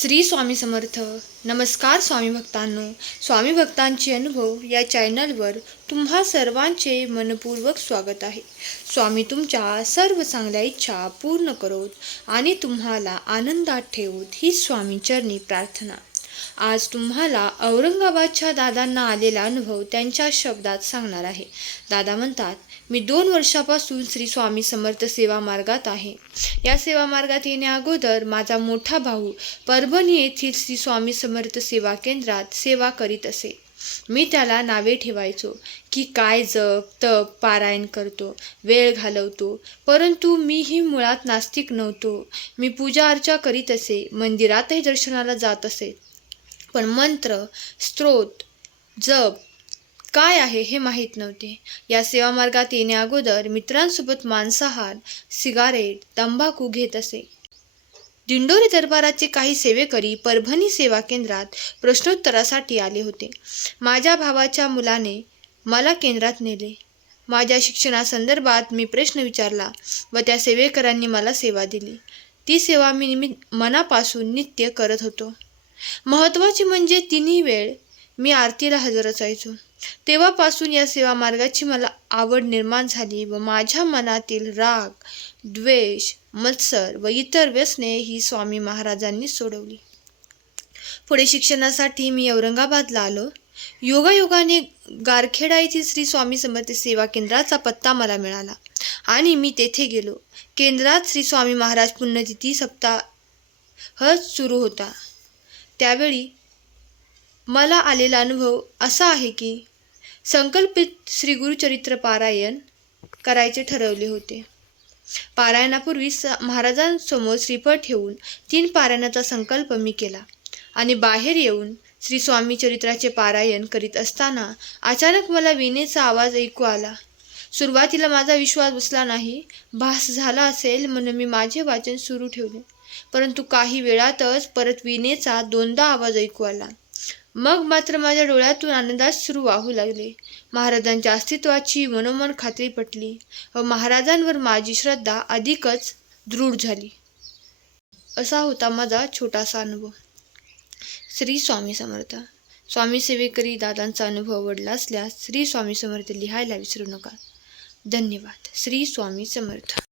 श्री स्वामी समर्थ. नमस्कार स्वामी भक्तांनो. स्वामी भक्तांचे अनुभव या चॅनलवर तुम्हा सर्वांचे मनपूर्वक स्वागत आहे. स्वामी तुमच्या सर्व चांगल्या इच्छा पूर्ण करोत आणि तुम्हाला आनंदात ठेवत ही स्वामीचरणी प्रार्थना. आज तुम्हाला औरंगाबादच्या दादांना आलेला अनुभव त्यांच्या शब्दात सांगणार आहे. दादा म्हणतात मी दोन वर्षापासून श्री स्वामी समर्थ सेवा मार्गात आहे. या सेवा मार्गात येण्याअगोदर माझा मोठा भाऊ परभणी येथील श्री स्वामी समर्थ सेवा केंद्रात सेवा करीत असे. मी त्याला नावे ठेवायचो की काय जप तप पारायण करतो वेळ घालवतो. परंतु मीही मुळात नास्तिक नव्हतो. मी पूजा अर्चा करीत असे मंदिरातही दर्शनाला जात असे. पण मंत्र स्त्रोत जप काय आहे हे माहीत नव्हते. या सेवा मार्गात येण्या अगोदर मित्रांसोबत मांसाहार सिगारेट तंबाखू घेत असे. दिंडोरी दरबाराचे काही सेवेकरी परभणी सेवा केंद्रात प्रश्नोत्तरासाठी आले होते. माझ्या भावाच्या मुलाने मला केंद्रात नेले. माझ्या शिक्षणासंदर्भात मी प्रश्न विचारला व त्या सेवेकरांनी मला सेवा दिली. ती सेवा मी निमि मनापासून नित्य करत होतो. महत्त्वाचे म्हणजे तिन्ही वेळ मी आरतीला हजर असायचो. तेव्हापासून या सेवा मार्गाची मला आवड निर्माण झाली व माझ्या मनातील राग द्वेष मत्सर व इतर व्यसने ही स्वामी महाराजांनी सोडवली. पुढे शिक्षणासाठी मी औरंगाबादला आलो. योगायोगाने गारखेडा येथील श्री स्वामी समर्थ सेवा केंद्राचा पत्ता मला मिळाला आणि मी तेथे गेलो. केंद्रात श्री स्वामी महाराज पुण्यतिथी सप्ताह सुरू होता. त्यावेळी मला आलेला अनुभव असा आहे की संकल्पित श्री गुरुचरित्र पारायण करायचे ठरवले होते. पारायणापूर्वी स महाराजांसमोर श्रीफळ ठेवून तीन पारायणाचा संकल्प मी केला आणि बाहेर येऊन श्री स्वामी चरित्राचे पारायण करीत असताना अचानक मला विणेचा आवाज ऐकू आला. सुरुवातीला माझा विश्वास बसला नाही. भास झाला असेल म्हणून मी माझे वाचन सुरू ठेवले. परंतु काही वेळातच परत विणेचा दोनदा आवाज ऐकू आला. मग मात्र माझ्या डोळ्यातून आनंदात सुरू वाहू लागले. महाराजांच्या अस्तित्वाची मनोमन खात्री पटली व महाराजांवर माझी श्रद्धा अधिकच दृढ झाली. असा होता माझा छोटासा अनुभव. श्री स्वामी समर्थ. स्वामी सेवेकरी दादांचा अनुभव आवडला असल्यास श्री स्वामी समर्थ लिहायला विसरू नका. धन्यवाद. श्री स्वामी समर्थ.